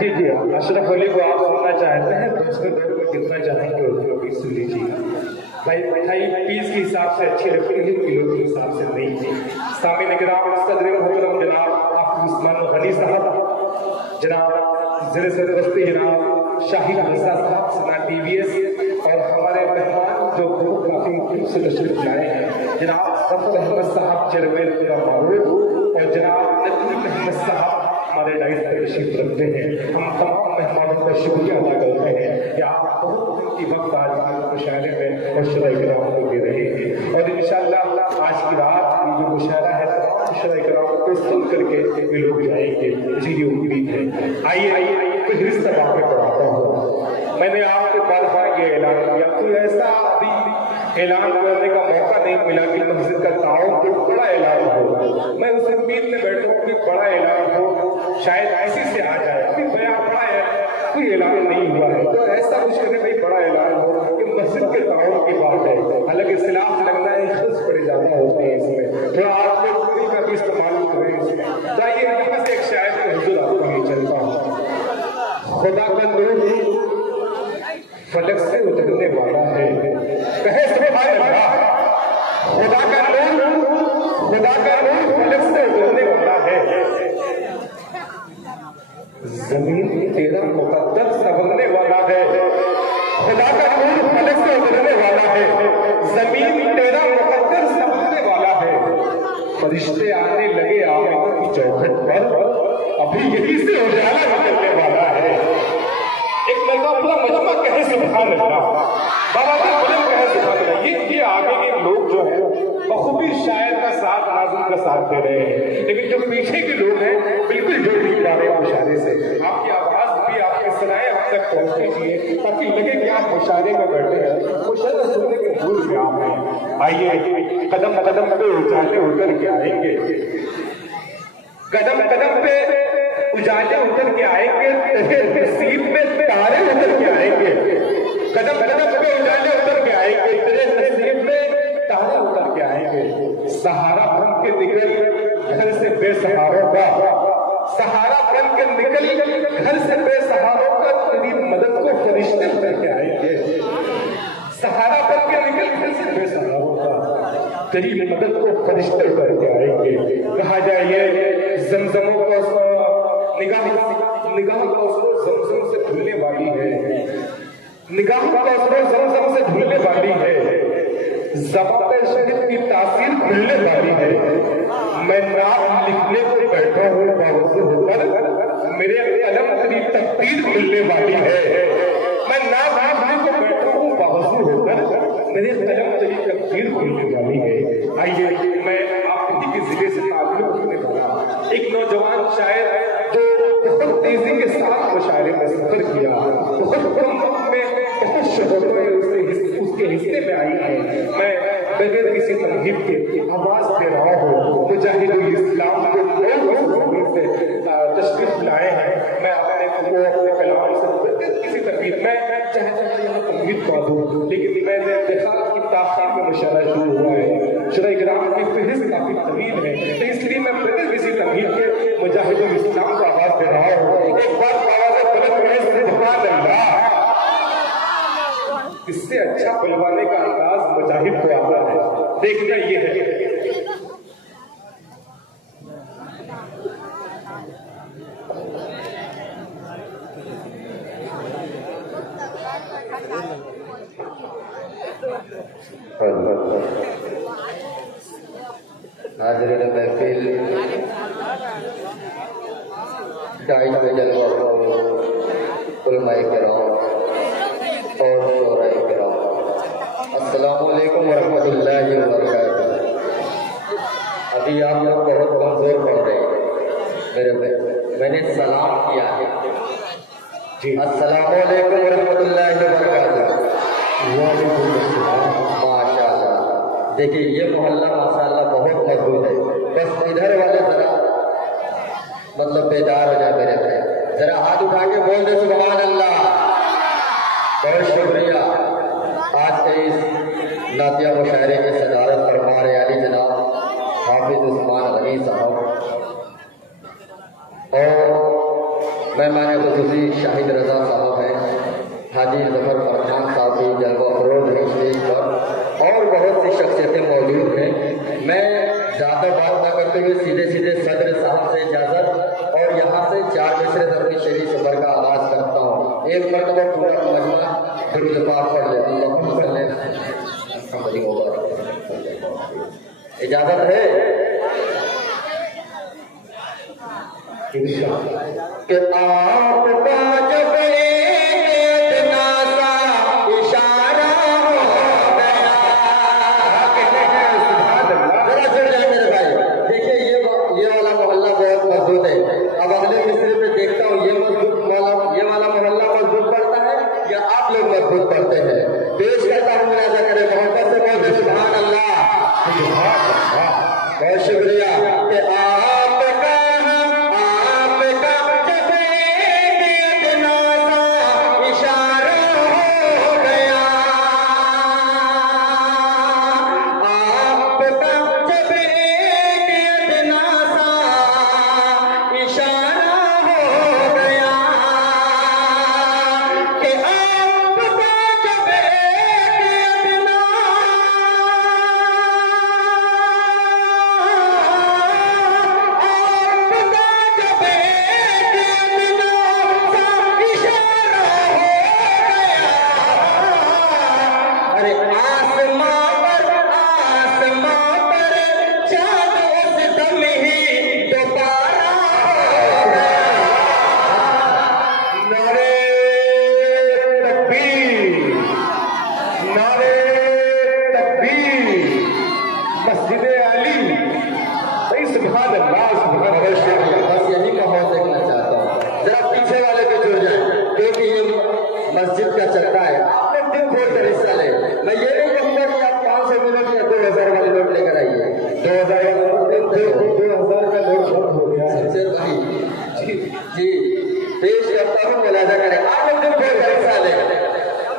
जी जी अशरफ अली को आप सुनना चाहते हैं तो उसके दौर में कितना चाहेंगे उनको भी सुन लीजिए। भाई मिठाई पीस के हिसाब से अच्छी रखी है, किलो के हिसाब से नहीं। सामने निगरान सदर मोहतरम जनाब हाफिज उस्मान गनी साहब, जनाब जिले सरबस्ती जनाब शाहिद हंसा साहब सना TVS, और हमारे मेहमान जो काफी मुख्य से तशरीफ लाए हैं जनाब ज़फ़र अहमद साहब चेयरमैन पूरा मारूफ, और जनाब नदीम अहमद साहब हमारे डाइस पर तशरीफ रखते हैं। हम तमाम मेहमानों का शुक्रिया अदा करते हैं कि आप बहुत कीमती वक्त आज मुशायरे में मुशरा इकराम को दे रहे हैं, और इंशाअल्लाह आज की रात ये जो मुशायरा है तमाम मुशरा इकराम को सुन करके वे लोग जाएंगे, मुझे ये उम्मीद है। आइए फिर तक आपको कराता हूँ। मैंने आपके बार ये ऐलान किया, तो ऐसा अभी ऐलान करने का मौका नहीं मिला कि मस्जिद का ताउन को बड़ा ऐलान हो। मैं उस उम्मीद में बैठा हूँ कि बड़ा ऐलान हो, शायद ऐसे से आ जाए। अभी बयान बड़ा है, कोई ऐलान नहीं हुआ है, तो ऐसा कुछ करें भाई बड़ा ऐलान हो कि मस्जिद के ताउन की बात है। हालांकि इस्लाम लगना है खर्च पड़े ज्यादा होते हैं इसमें, थोड़ा आप लोग का भी इस्तेमाल करें इसमें। तो आइए यहाँ से एक शायद को हुजूर आपको नहीं चलता हूँ। खुदा का नूर फलक से उतरने वाला है, कहे सुभान अल्लाह। खुदा का नूर फलक से उतरने वाला है, जमीन तेरा मुकद्दर संभलने वाला है। खुदा का नूर फलक से उतरने वाला है, जमीन तेरा मुकद्दर संभलने वाला है। फरिश्ते आने लगे आमिना की चौखट पर, अभी यही से उजाला निकलने वाला है। एक मरतबा पूरा मजमा कहे सुभान अल्लाह, बाबा जी बुलंद कहे सुभान अल्लाह। ये आगे के लोग जो है बखूबी शायर का साथ नाज़िम का साथ दे रहे हैं, लेकिन जो पीछे के लोग हैं बिल्कुल जुड़ नहीं पा रहे मुशायरे से। आपकी आवाज भी आपके सुनाए आप तक पहुंच कीजिए ताकि लगे कि आप मुशायरे में बैठे हैं, मुशायरा सुनने के भूल में आप हैं। आइए कदम कदम पे उजाले उतर के आएंगे, कदम कदम पे उजाले उतर के आएंगे, नसीब में तारे उतर के आएंगे। कदम कदम पे उजाले उतर के आएंगे, तेरे नसीब में तारे उतर के आएंगे। सहारा बन के निकल घर से बेसहारों का, सहारा बन के निकल घर से बेसहारों का, तेरी मदद को फरिश्ते उतर के आएंगे। सहारा बन के निकल घर से बेसहारों का, तेरी मदद को फरिश्ते उतर के आएंगे। कहा जाए ज़मज़मों को निगाह का उसको ज़मज़म से धुलने वाली है, निगाह का उसको ज़मज़म से धुलने वाली है। ज़बान पे शहीद की तासीर खुलने वाली है। मैं नाम लिखने को बैठा हूँ बावजूद होकर, मेरे कलम तेरी तकदीर खुलने वाली है। मैं नाम लिखने को बैठा हूँ बावजूद होकर, मेरे कलम तेरी तकदीर खुलने वाली है। आइए मैं आप के जिले से ताल्लुक रखने वाला एक नौजवान शायर जो बहुत तेजी के साथ मुशायरे में सफर किया, बहुत कम वक्त में बहुत शोहरत में उसके हिस्से में आई है। मैं बगैर किसी तमहीद के आवाज दे रहा हूँ, मुजाहिदुल इस्लाम को तशरीफ लाए हैं। मैं अपने कलाम से बगैर किसी तमहीद, मैं चाहता यहाँ तमहीद पा दूँ, लेकिन मैंने देखा कि ताख़ीर में मुशायरा शुरू हुआ है, शुरा इकराम की फहरिस्त काफी तवील है, तो इसलिए मैं बगैर किसी तमहीद के मुजाहिदुल इस्लाम को आवाज दे रहा हूँ। एक बार आवाज़ बुलंद करें सुभान अल्लाह। इससे अच्छा बुलवाने का अंदाज मुजाहिद को आता है, देखना ये है। हाज़िरीन महफिल, डाइट में जलवा उलमाए किराम और शोराए किराम, अस्सलामु अलैकुम वरहमतुल्लाहि वबरकातुहू। अभी आप लोग बहुत कमजोर पड़ रहे हैं मेरे पे, मैंने सलाम किया है जी, अस्सलामु अलैकुम वरहमतुल्लाहि वबरकातुहू। माशाअल्लाह, देखिए ये मोहल्ला माशाअल्लाह बहुत मजबूत है। बस इधर वाले जरा मतलब बेदार हो जाए मेरे भाई, जरा हाथ उठा के बोल दे सुभान अल्लाह। बहुत शुक्रिया। आज के इस नातिया मुशायरे की सदारत फरमा रहे अली जनाब हाफिज उस्मान गनी साहब, और मेहमान खुसूसी शाहिद रजा साहब हैं, हाजी जफर फरमान साहब भी जलवा फरोज हैं स्टेज पर, और बहुत सी शख्सियतें मौजूद हैं। मैं ज़्यादा बात ना करते हुए सीधे सीधे सदर साहब से इजाज़त और यहाँ से 4 मिसरे दरनी शरीफ सफर का आगाज़ करता हूँ। एक मरतबा पूरा मजमा दुरूद पाक पढ़ ले, अल्लाहुम्मा सल्ली इजाज़त है कि आपका जब इतना सा इशारा हो गया। जरा सुन जाए मेरे भाई, देखिए ये वाला मोहल्ला बहुत मजबूत है। अब अगले मिसरे पे देखता हूँ ये वाला मोहल्ला मजबूत पड़ता है या आप लोग मजबूत पड़ते हैं। पेश करता हूँ, मुलाजा करें मोहब्बत से, बहुत सुभान अल्लाह, बहुत शुक्रिया कि आपका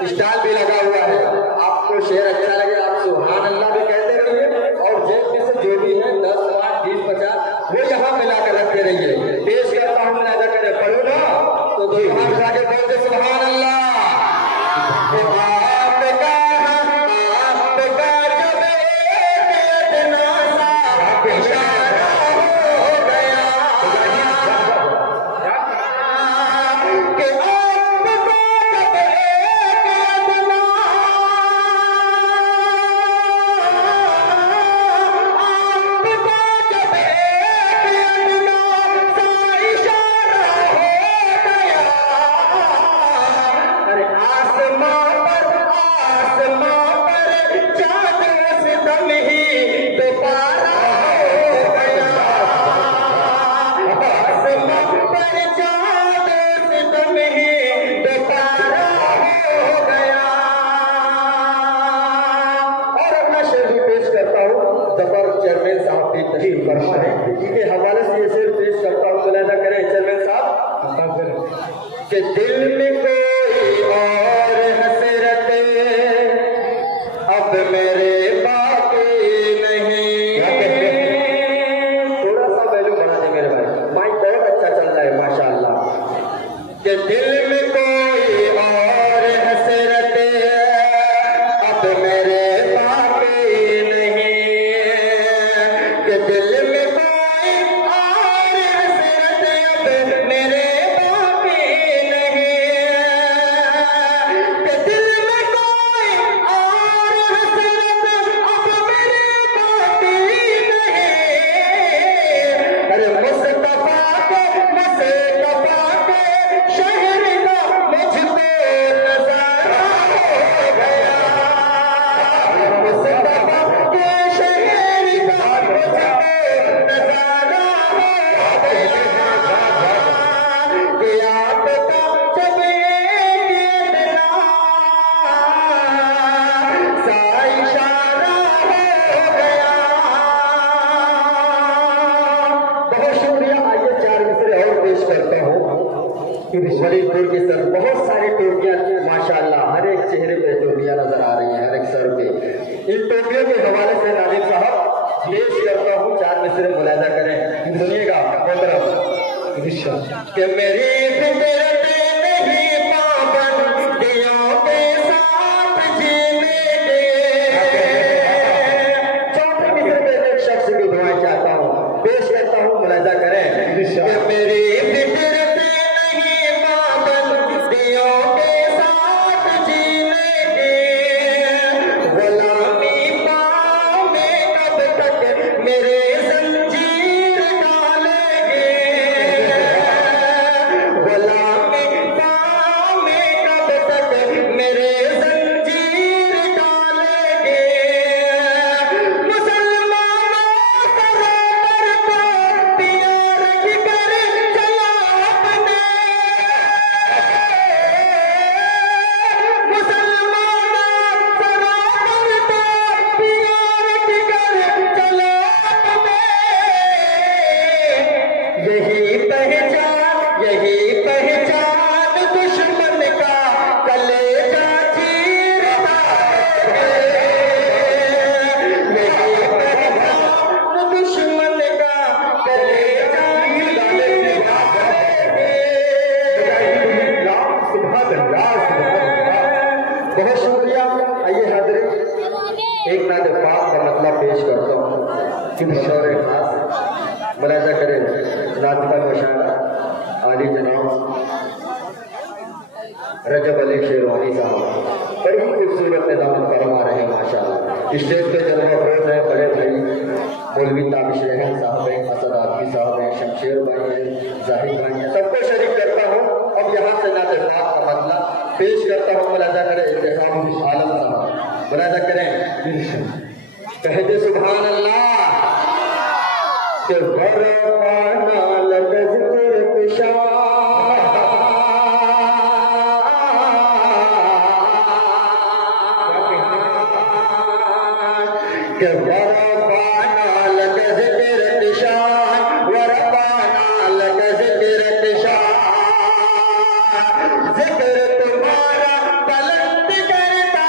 स्टाल भी लगा हुआ है। आपको शेर अच्छा लगे आप सुभान अल्लाह भी कहते रहिए, और जेब में से जो भी है 10, 5, 20, 50 वो यहाँ मिला कर रखते रहिए। पेश करता हूँ, मुलाजा करें, पढ़ो ना तो दो हाथ उठा के बोलते सुभान अल्लाह। के हवाले से ये शेर पेश करता हूँ, मुलाजा करें चेयरमैन साहब कि दिल में कोई और हसरत अब मेरे बाकी नहीं। थोड़ा सा वैल्यू बढ़ा दे मेरे भाई, माइक बहुत अच्छा चल रहा है माशाअल्लाह। कि दिल में कोई और हसरत अब मेरे बाकी नहीं, कि दिल में शरीफपुर की सर बहुत सारी टोपियां माशाअल्लाह, हर एक चेहरे पे टोपियां नजर आ रही हैं, हर एक सर पे। इन टोपियों के हवाले से नादिम साहब पेश करता हूँ, 4 मिसरे मुलाजा करें, सुनिएगा। कि मेरी फितरत नहीं पाबंदियों के साथ जीने के। चौथे मिसरे में एक शख्स की दुआएं चाहता हूँ, पेश करता हूँ, मुलाजा करें कि मेरी फितरत नहीं पाबंदियों के साथ जीने के। गुलामी पाँव में कब तक मेरे बहुत शुक्रिया। आइए हाज़िर एक नात पाक का मतलब पेश करता हूँ कि बतौर खास मुलाज़ा करें नात का मुशायरा आली जनाब रजब अली शेरवानी साहब बड़ी खूबसूरत निज़ाम फरमा रहे हैं माशाअल्लाह। स्टेज पे जलवा फरोज है, बड़े भाई मौलवी ताबिश रहन साहब हैं, असद आदमी साहब हैं, शमशेर भाई हैं, जाहिद भाई हैं, सबको शरीक करता हूँ। अब यहाँ से नात पाक का मतलब पेश करता हूँ, मुलाज़ा करें इल्तिहाम आलम साहब, मुलाज़ा करें कहते सुभान अल्लाह के बरपाना लगज तिरपिशा के बरपाना लगज तिरपिशा वरपाना लगज तिरपिशा जिक्र तुम्हारा बुलंद करता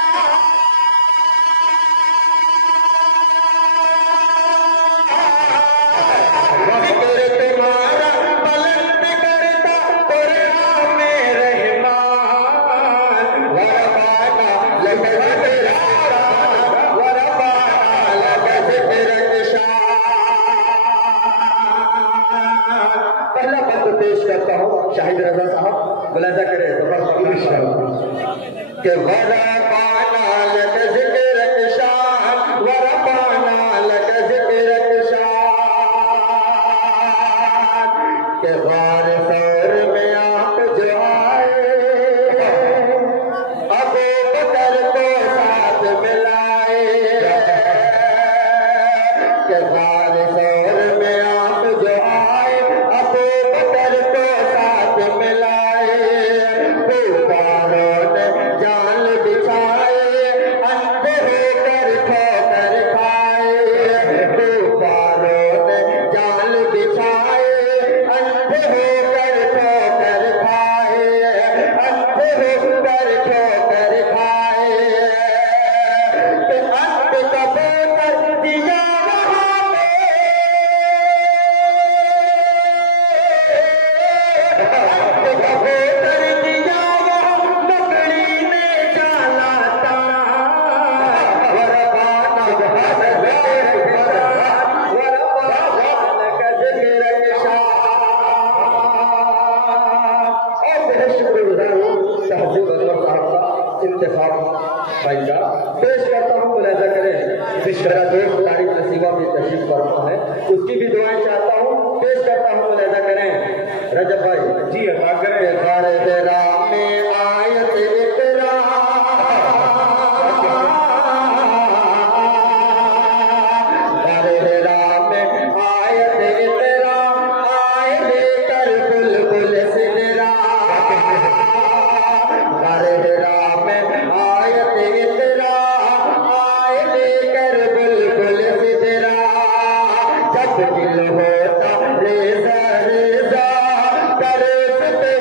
जिक्र तुम्हारा बुलंद करता कुरान में रहमान वरबाना लगज तिरपिशा वरबाना लगज तिरपिशा। पहला बंद पेश करता हूँ शाहिद रजा साहब, मुलाज़ा करें के वरबाना लगज तिरपिशा वरबाना लगज तिरपिशा के गार सौर में आप जो आए अबू बकर को साथ मिलाए के गार सौर में आप जो आए अबू बकर को साथ मिलाए। तूफानों ने जाल बिछाए अंधे होकर ठोकर खाए। तूफानों ने जाल बिछाए अंधे होकर ठोकर खाए, अंधे होकर ठोकर खाए। तो अंत कबो कर दिया वहाँ पे अंत कबो कर दिया वहाँ लकड़ी ने जाला वरबाना वरबाना गज तिरपिशा। और बेहद शुक्रगुजार हूँ तहज़ीब अनवर साहब का इंतखाब भाई का पेश करता हूँ, मुलाज़ा करें मेरा दोस्त तारीफ नसीबा भी तशरीफ फरमा है, उसकी भी दुआएं चाहता हूँ, पेश करता हूँ, मुलाज़ा करें रजब भाई जी अदा करें। गारे तेरा में आयत इकरा गारे तेरा में आयत इकरा आए लेकर बुलबुल सिदरा गारे तेरा में आयत इकरा आए लेकर बुलबुल सिदरा। जब दिल होता रेजा रेजा करे पे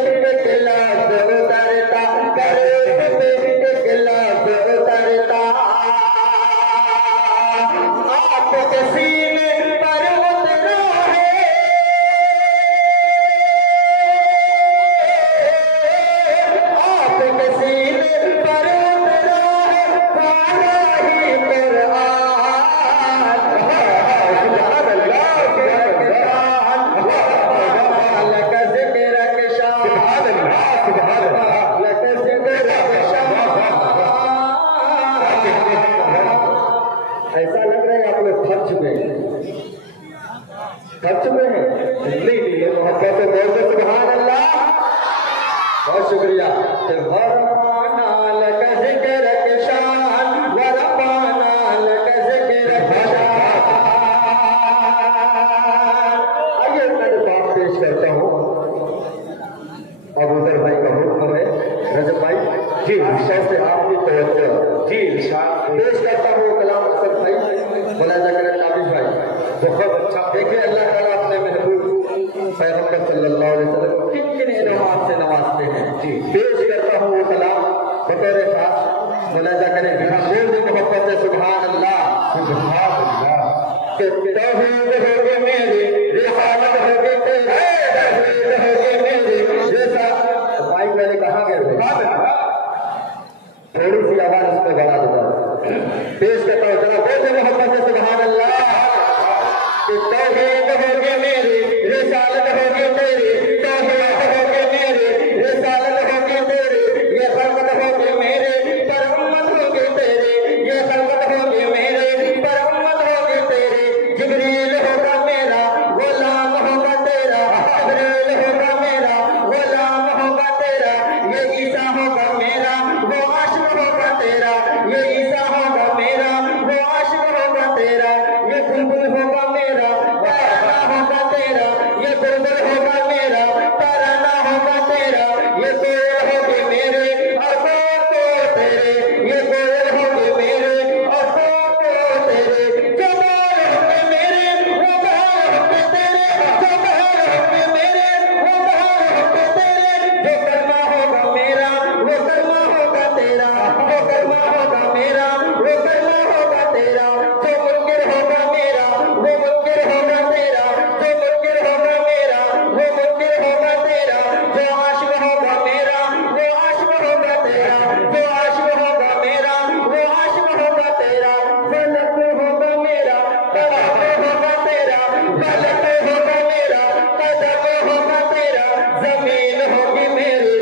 वरफाना लक ज़िक्रक शान, वरफाना लक ज़िक्रक शान। आइए मैं बात पेश करता हूँ। अबूजर भाई का हुक्म है। रजब भाई जी से आपकी तवज्जो जी पेश करता हूँ कलाम असद भाई, मुलाजा करें काबिज भाई। बहुत अच्छा। देखिए अल्लाह ताला अपने महबूब पैगंबर सल्लल्लाहु अलैहि वसल्लम को किन किन इनामात से नवाजते हैं। जी पेश करता हूँ वो कलाम बतौर खास। मुलाजा करें जरा बोल दे मोहब्बत से सुभान अल्लाह, सुभान अल्लाह। तौहीद होगे मेरी, रिसालत होगे तेरी, तौहीद होगे मेरी रिसालत। भाई मैंने कहा गया थोड़ी सी आवाज उसमें बढ़ा देता हूँ। पेश करता हूँ जरा बोल दे मोहब्बत से सुभान अल्लाह। तौहीद होगे मेरी, रिसालत होगी तेरी, तौहीद होगी मेरी, रिसालत होगी तेरी, ये खलकत होगी मेरे, पर उम्मत होगी तेरी, ये खलकत होगी मेरे, पर उम्मत होगी तेरी। जिब्रील होगा मेरा, गुलाम होगा तेरा, जिब्रील होगा मेरा, गुलाम होगा तेरा। ये ईसा होगा मेरा, वो आशिक होगा तेरा, ये ईसा होगा मेरा, वो आशिक होगा तेरा। ये बुलबुल होगा मेरा, तराना होगा तेरा, ये बुलबुल होगा मेरा, तराना होगा तेरा। ये कोयल होगी मेरे और को तेरे, ये कोयल होगी मेरे और को तेरे। जो बाल होंगे मेरे वो बाल होंगे तेरे, जो बाल होंगे मेरे वो बाल होंगे तेरे। जो कलमा होगा मेरा वो कलमा होगा तेरा, जो कलमा होगा मेरा वो कलमा होगा तेरा। जो मुनकिर होगा मेरा वो मुनकिर होगा तेरा, जो मुनकिर होगा मेरा वो मुनकिर होगा तेरा। जो आशिक होगा मेरा वो आशिक होगा तेरा, जो आशिक होगा मेरा वो आशिक होगा तेरा। फलक होगा मेरा, कदम होगा तेरा, फलक होगा मेरा, कदम होगा तेरा। जमीन होगी मेरी,